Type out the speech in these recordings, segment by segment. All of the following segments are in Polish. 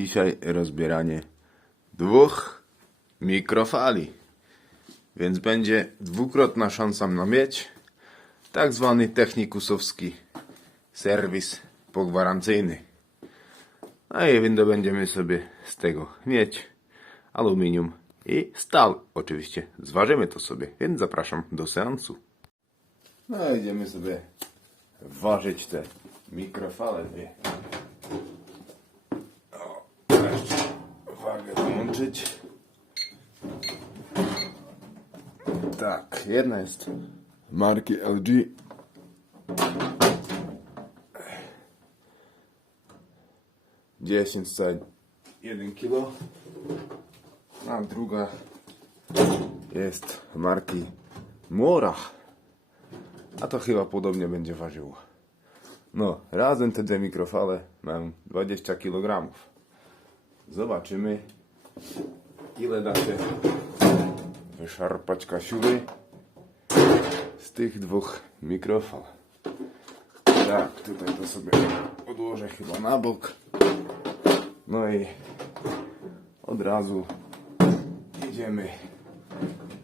Dzisiaj rozbieranie dwóch mikrofali. Więc będzie dwukrotna szansa na mieć tak zwany technikusowski serwis pogwarancyjny. A i będziemy sobie z tego mieć aluminium i stal. Oczywiście zważymy to sobie, więc zapraszam do seansu. No idziemy sobie ważyć te mikrofale dwie. O, jeszcze wagę dołączyć. Tak, jedna jest marki LG. Dziesięć cali 1 kilo. A druga jest marki Mora. A to chyba podobnie będzie ważyło. No, razem te dwie mikrofale mają 20 kg. Zobaczymy, ile da się wyszarpać kasiury z tych dwóch mikrofal. Tak, tutaj to sobie odłożę chyba na bok. No i od razu idziemy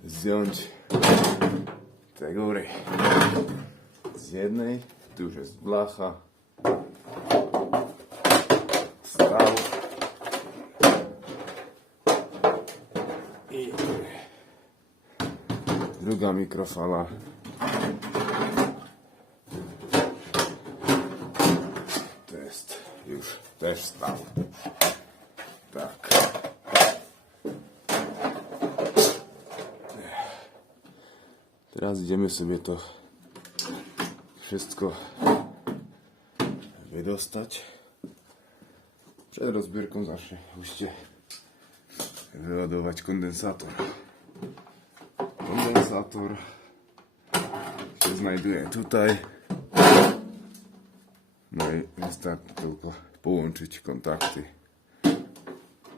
zdjąć te góry. Z jednej, tu już jest blacha, stał i druga mikrofala. To jest już też stał. Tak. Teraz idziemy sobie to wszystko wydostać. Przed rozbiórką zawsze musicie wyładować kondensator. Kondensator się znajduje tutaj. No i wystarczy tylko połączyć kontakty.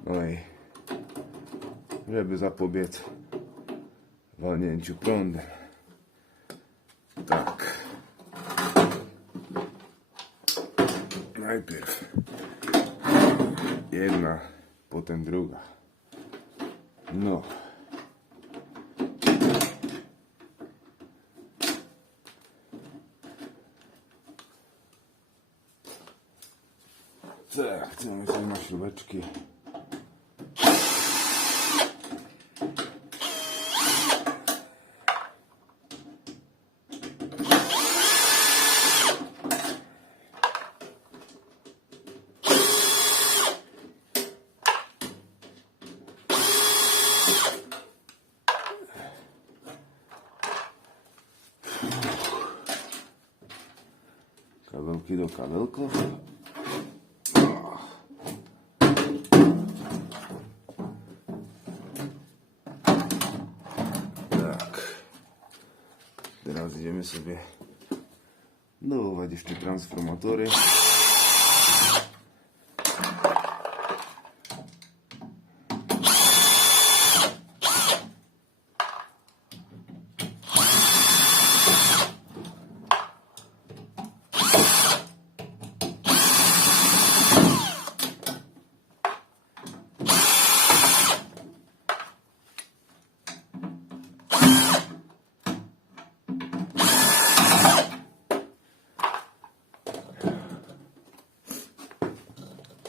No i żeby zapobiec walnięciu prądem. Tak. Najpierw jedna, potem druga. No. Tak, chcemy sobie na śrubeczki. Kabelki do kabelków. Tak. Teraz idziemy sobie dołować jeszcze transformatory.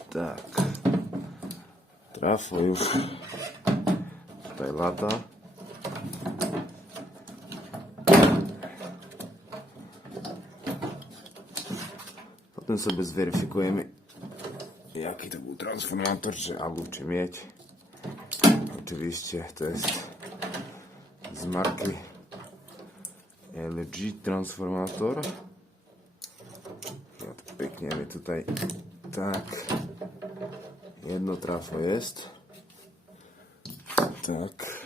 Tak. Trafo już tutaj lata. Potem sobie zweryfikujemy jaki to był transformator, czy albo czy mieć. Oczywiście to jest z marki LG transformator. Ja to pykniemy tutaj tak. Jedno trafo jest. Tak.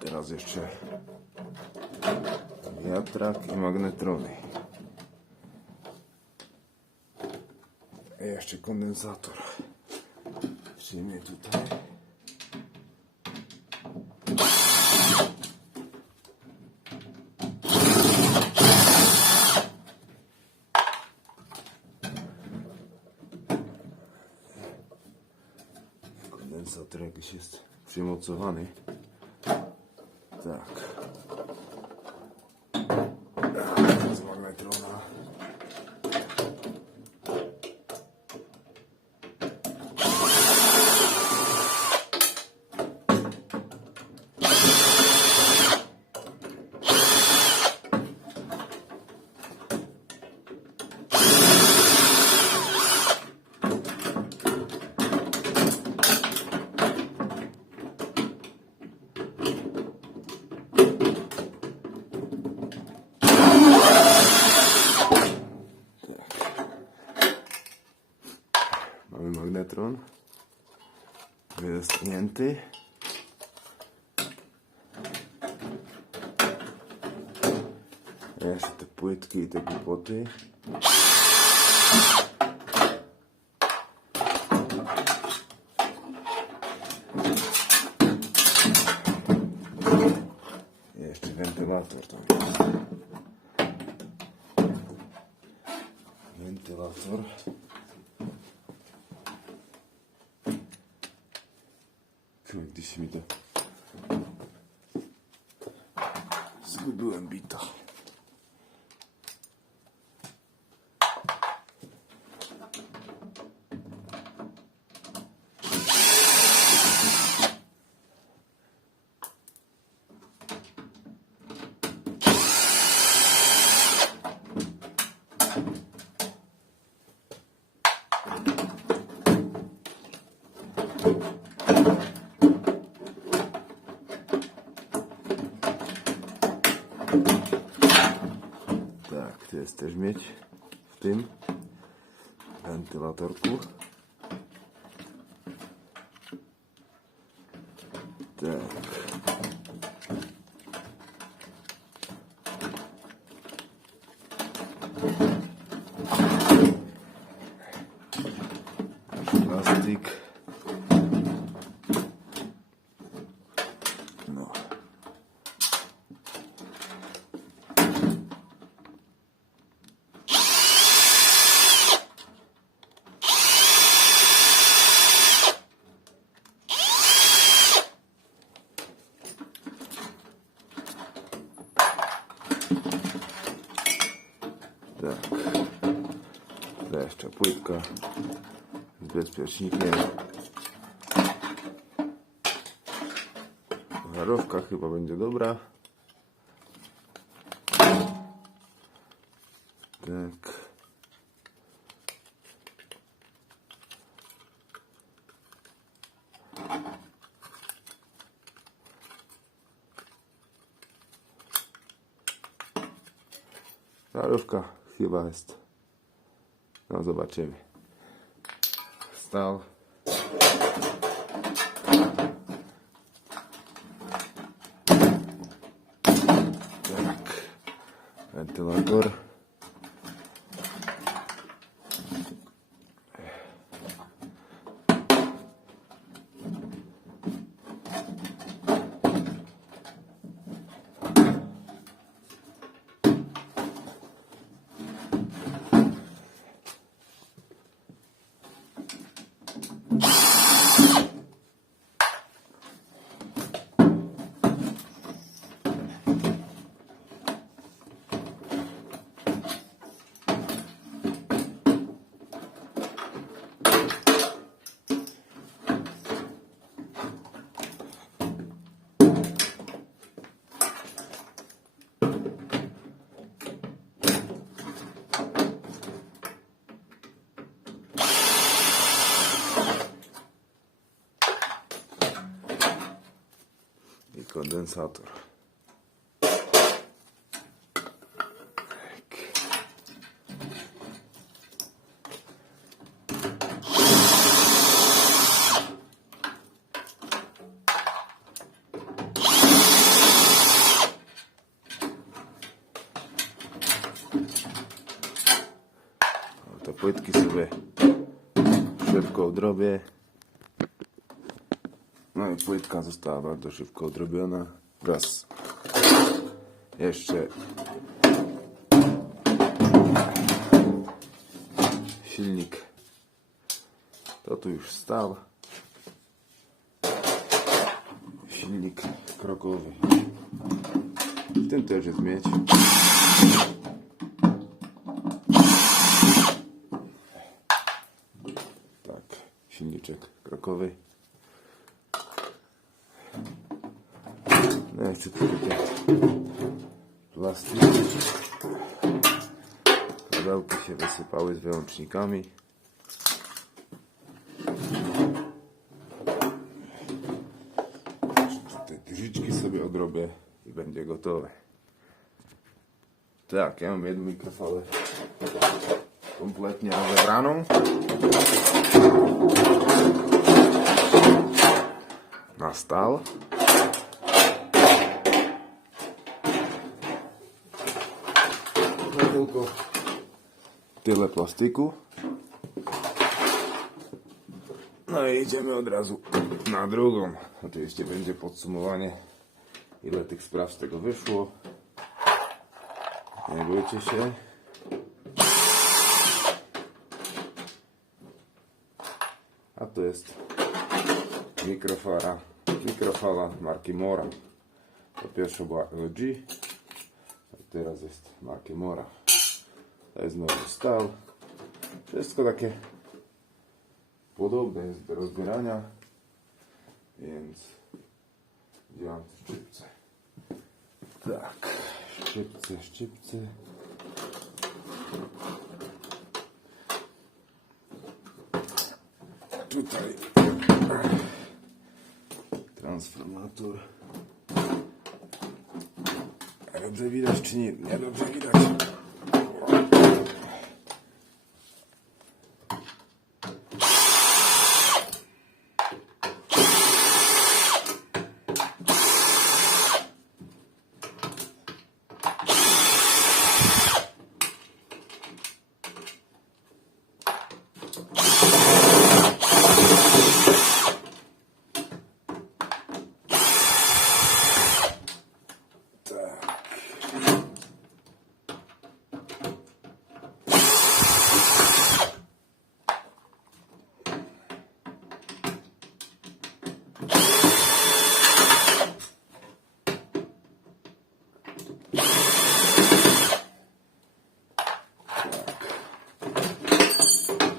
Teraz jeszcze wiatrak i magnetrony. jeszcze kondensator. Przyjmie tutaj. Kondensator jakiś jest przymocowany. Tak. Z magnetrona пилите. Ящите поетки и дъбоботи. Ящи. Е, Вентилатор. Вентилатор. Gdzieś. Zgubiłem bita. Tak, tu jest też mieć w tym wentylatorku. Tak. Plastik. No. Tak. To jeszcze płytka z bezpiecznikiem. Żarówka chyba będzie dobra. Tak. Żarówka chyba jest. Zobaczymy. Stał. Tak. Wentylator. i kondensator. O, Te płytki sobie szybko odrobię. Płytka została bardzo szybko odrobiona. Raz. Jeszcze silnik. To tu już stał. silnik krokowy. W tym też jest miedź. Tak, silniczek krokowy. Tu takie plastiki. Kabełki się wysypały z wyłącznikami. Te drzwiczki sobie odrobię i będzie gotowe. Tak, ja mam jedną mikrofalę kompletnie rozebraną. Na stal. No tylko tyle plastiku. No i idziemy od razu na drugą. Oczywiście będzie podsumowanie, ile tych spraw z tego wyszło. Nie bójcie się. A to jest mikrofala, mikrofala marki Mora. Po pierwsze była LG, a teraz jest marki Mora. Jest nowy stal. Wszystko takie podobne jest do rozbierania, więc działam w szczypce. Tak, szczypce, szczypce. Tutaj transformator. Dobrze widać czy nie? Nie dobrze widać. Tak.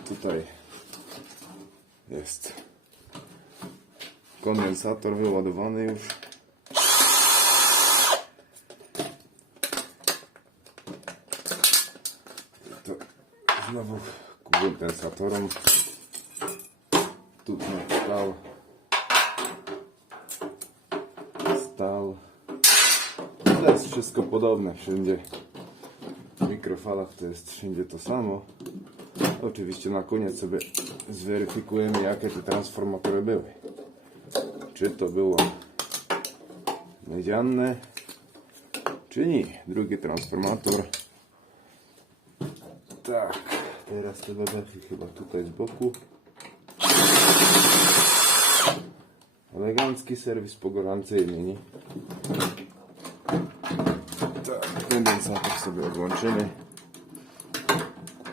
Tutaj jest kondensator wyładowany już. To znowu ku kondensatorom. Tu stal. Stal. To jest wszystko podobne wszędzie. W mikrofalach to jest wszędzie to samo. Oczywiście na koniec sobie zweryfikujemy jakie te transformatory były. Czy to było miedziane, czy nie. Drugi transformator. Tak, teraz te bebechy chyba tutaj z boku. Elegancki serwis pogorancyjny, nie? Tak, kondensator sobie odłączymy.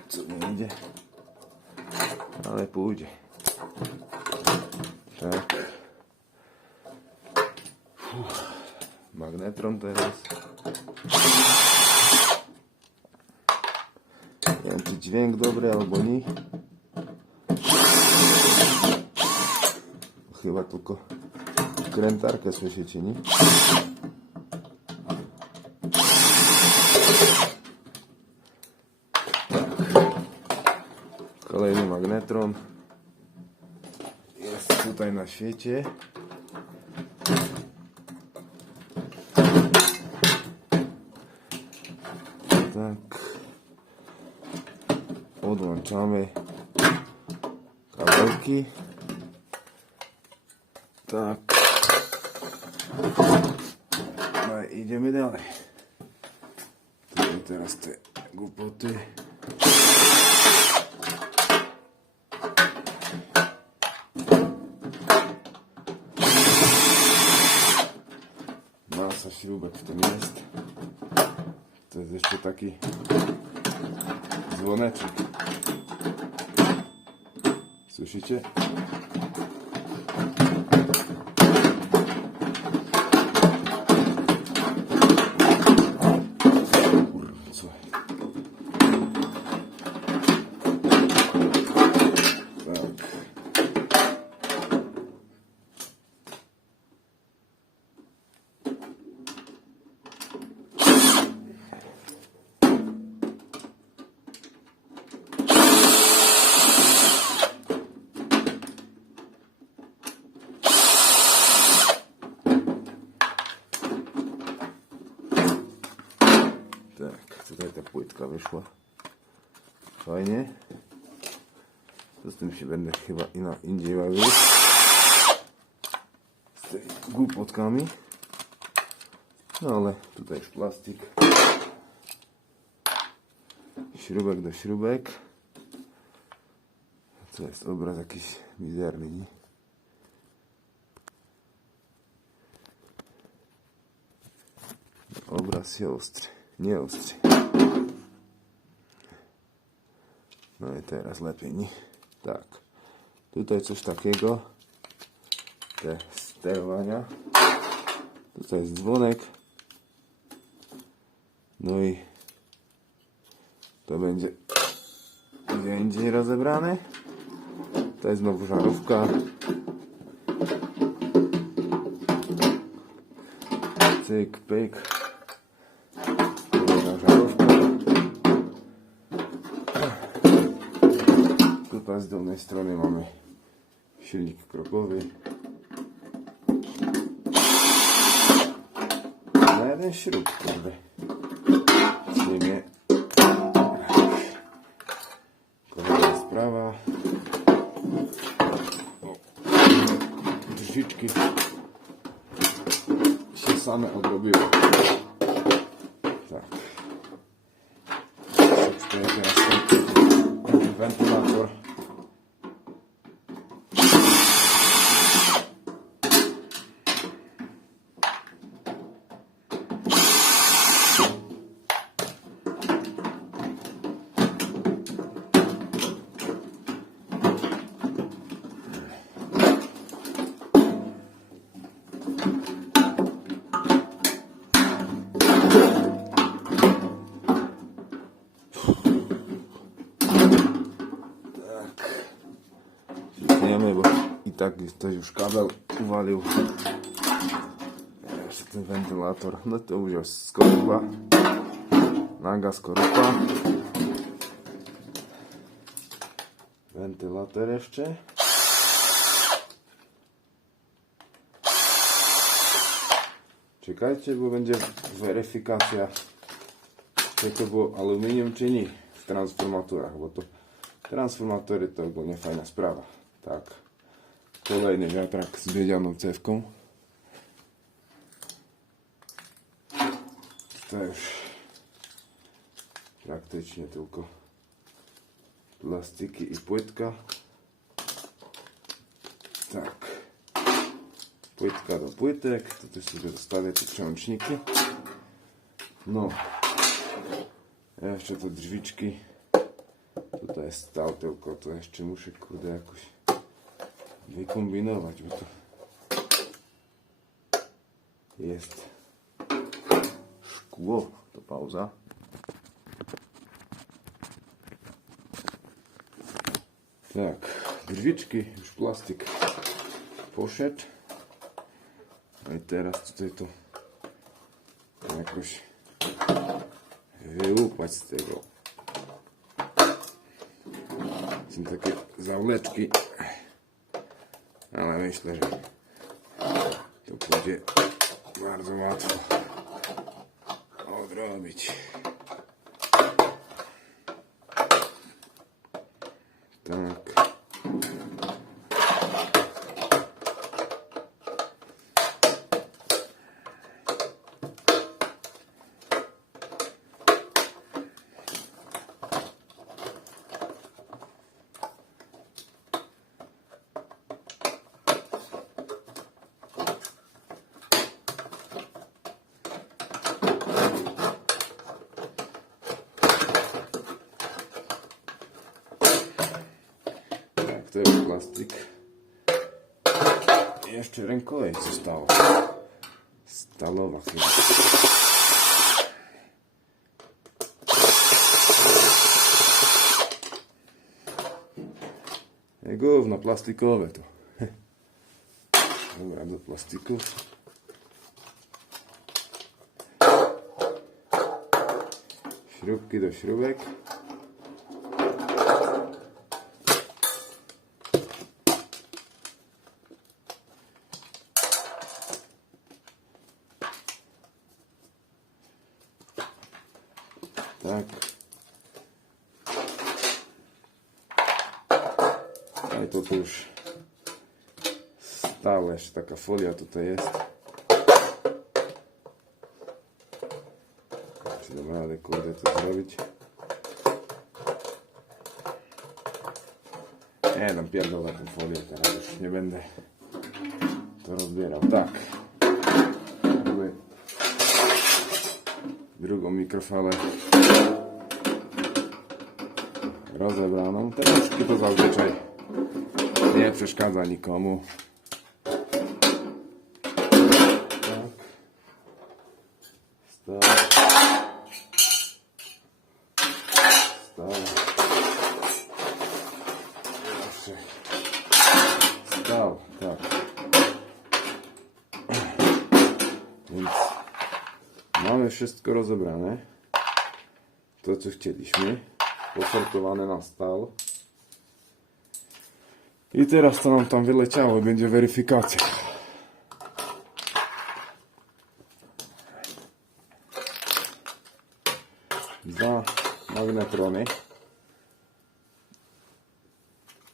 Co nie idzie? Ale pójdzie. Tak. Fuh. Magnetron teraz. Nie wiem, czy dźwięk dobry albo nie. Chyba tylko krętarkę słyszycie, nie? Kolejny magnetron. Jest tutaj na świecie. Tak. Odłączamy kabelki. Tak. No i idziemy dalej. Tutaj teraz te głupoty. Masa śrubek w tym jest. To jest jeszcze taki dzwoneczek. Słyszycie? Ta płytka wyszła. Fajnie. To z tym się będę chyba i na indziej bawił. Z tymi głupotkami. No ale tutaj już plastik. Śrubek do śrubek. Co jest? Obraz jakiś mizerny, nie? Obraz się ostry, nie ostry. No i teraz lepiej, nie? Tak. Tutaj coś takiego. Te sterowania. Tutaj jest dzwonek. No i to będzie gdzie indziej rozebrane. To jest znowu żarówka. Cyk, pyk. Z dolnej strony mamy silnik krokowy. Na jeden śrub, kurde. Nie Kolejna sprawa. O. Drzwiczki się same odrobiły. Ktoś już kabel uwalił. Jeszcze ten wentylator. No to wziął skorupa. Naga skorupa. Wentylator jeszcze. Czekajcie, bo będzie weryfikacja, czy to było aluminium, czy nie w transformatorach, bo to transformatory to ogólnie fajna sprawa. Tak. Kolejny wiatrak z wiedzianą cewką. Już praktycznie tylko plastiki i płytka. Tak. Płytka do płytek. To też sobie zostawię te przełączniki. No. Jeszcze te drzwiczki. Tutaj stał tylko, to jeszcze muszę kurde jakoś wykombinować, bo to jest szkło. To pauza. Tak, drzwiczki, już plastik poszedł. No i teraz tutaj to jakoś wyłupać z tego. Są takie zawleczki, ale myślę, że to pójdzie bardzo łatwo odrobić. Jest plastik. I Jeszcze rękojeść zostało. Stalowa chyba. Gówno plastikowe to. Dobra, do plastiku. Śrubki do śrubek. Tak. No i to, to już stałe, że taka folia tutaj jest. Czy dam radę, kurde, to zrobić? Nie, dam pierdolę tę folię, teraz już nie będę to rozbierał. Tak. Jakby drugą mikrofalę rozebraną. Te nóżki to zazwyczaj nie przeszkadza nikomu. Tak. Stał. Stał. Jeszcze. Stał, tak. Więc mamy wszystko rozebrane. To co chcieliśmy. Posortowane na stal. I teraz to nam tam wyleciało będzie weryfikacja. Dwa magnetrony.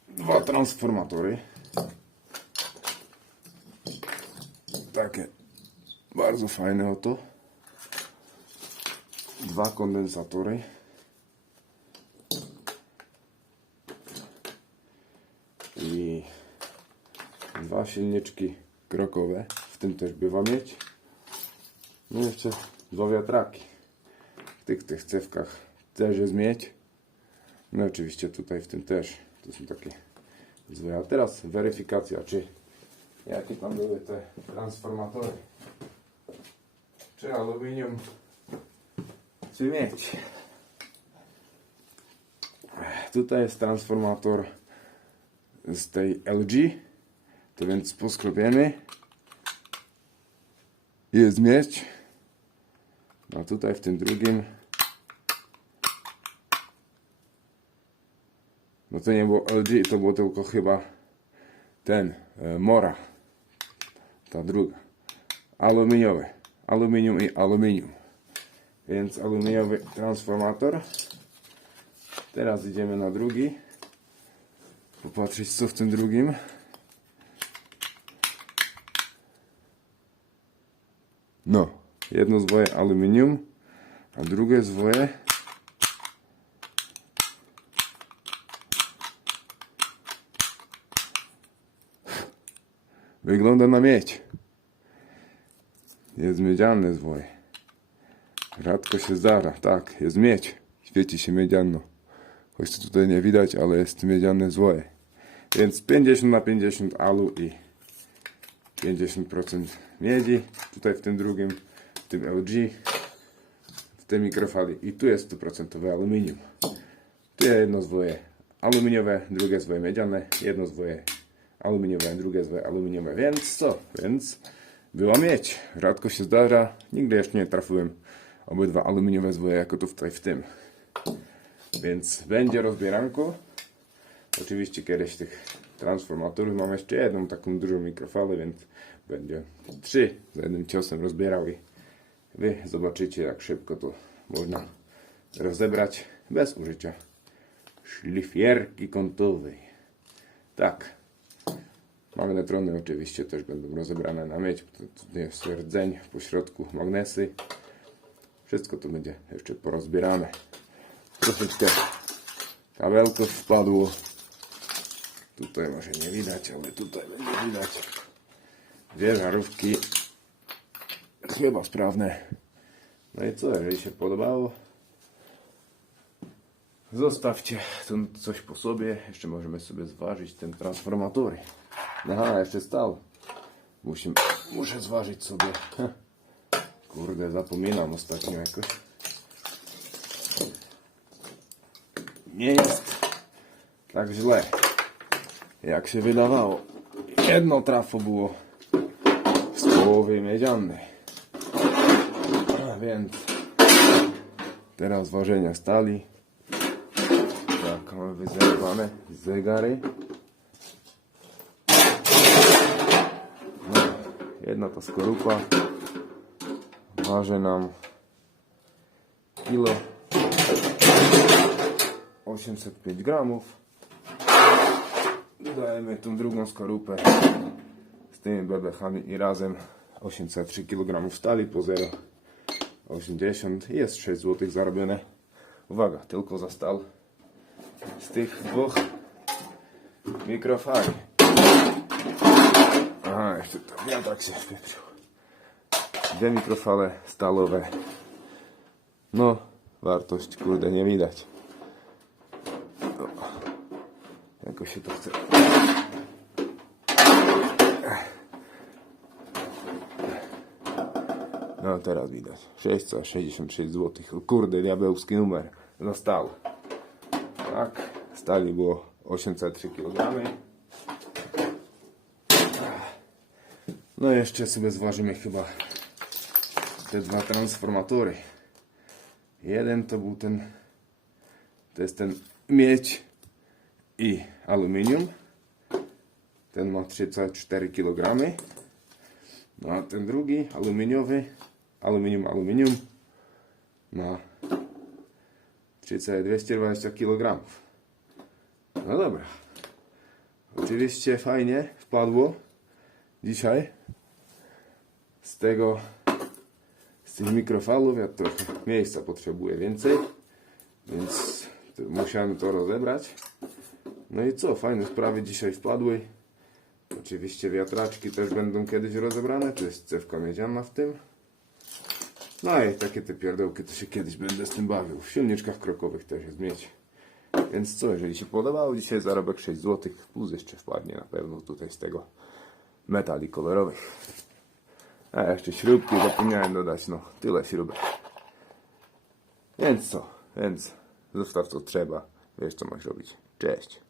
Dwa transformatory. Takie bardzo fajne oto. Dwa kondensatory. I dwa silniczki krokowe. W tym też bywa mieć. No i jeszcze dwa wiatraki. W tych, tych cewkach też jest mieć. No oczywiście tutaj w tym też. To są takie złe. A teraz weryfikacja, czy jakie tam były te transformatory. Czy aluminium, czy miedź. Tutaj jest transformator z tej LG. To więc poskrobiemy. Jest miedź. A tutaj w tym drugim No to nie było LG, to było tylko chyba ten, e, Mora. Ta druga. Aluminiowe. Aluminium i aluminium. Więc aluminiowy transformator. Teraz idziemy na drugi. Popatrzeć co w tym drugim. No, jedno zwoje aluminium, a drugie zwoje Wygląda na miedź. Jest miedziane zwoje. Rzadko się zdarza. Tak, jest miedź. Świeci się miedziano. Choć tutaj nie widać, ale jest miedziane zwoje. Więc 50 na 50 alu i 50% miedzi. Tutaj w tym drugim, w tym LG, w tej mikrofali. I tu jest 100% aluminium. Tu jest jedno zwoje aluminiowe, drugie zwoje miedziane, jedno zwoje aluminiowe, drugie zwoje aluminiowe. Więc co? Więc była miedź. Rzadko się zdarza. Nigdy jeszcze nie trafiłem obydwa aluminiowe zwoje jako tu tutaj w tym. Więc będzie rozbieranko. Oczywiście kiedyś tych transformatorów mam jeszcze jedną taką dużą mikrofalę, więc będzie trzy za jednym ciosem rozbierał i wy zobaczycie jak szybko to można rozebrać bez użycia szlifierki kątowej. Tak. Magnetrony oczywiście też będą rozebrane na miedź. Tu tu jest rdzeń w pośrodku, magnesy. Wszystko to będzie jeszcze porozbierane. Troszeczkę kabelków wpadło. Tutaj może nie widać, ale tutaj będzie widać. Dwie żarówki. Chyba sprawne. No i co, jeżeli się podobało, zostawcie tu coś po sobie. Jeszcze możemy sobie zważyć ten transformatory. Aha, jeszcze stał. Musimy, muszę zważyć sobie. Kurde, zapominam ostatnio jakoś. Nie jest tak źle, jak się wydawało. Jedno trafo było z połowy miedzianej. A więc teraz ważenia stali. Tak, mamy wyzerwane zegary. No, jedna ta skorupa waży nam kilo 805 gramów. Dodajemy tą drugą skorupę z tymi bebechami i razem 803 kg stali po 0,80 jest 6 zł zarobione. Uwaga, tylko za stal z tych dwóch mikrofali. Aha, jeszcze to wiatrak się wpieprzył. Dwie mikrofale stalowe. No, wartość kurde nie widać. O, jakoś się to chce. No teraz widać. 666 zł. Kurde, diabełski numer. No stał. Tak. Stali było 803 kg. No jeszcze sobie zważymy chyba te dwa transformatory. Jeden to był ten, to jest ten miedź i aluminium. Ten ma 3,4 kg. No a ten drugi, aluminiowy, aluminium, aluminium, ma 3,220 kg. No dobra. Oczywiście fajnie wpadło dzisiaj z tego tych mikrofalów ja trochę miejsca potrzebuję więcej więc musiałem to rozebrać. No i co, fajne sprawy dzisiaj wpadły. Oczywiście wiatraczki też będą kiedyś rozebrane to jest cewka miedziana w tym. No i takie te pierdołki to się kiedyś będę z tym bawił. W silniczkach krokowych też jest mieć. Więc co, jeżeli się podobało dzisiaj zarobek 6 zł plus jeszcze wpadnie na pewno tutaj z tego metali kolorowych. A jeszcze śrubki zapomniałem dodać, no tyle śrubek. Więc co, więc zostaw co trzeba, wiesz co masz robić. Cześć.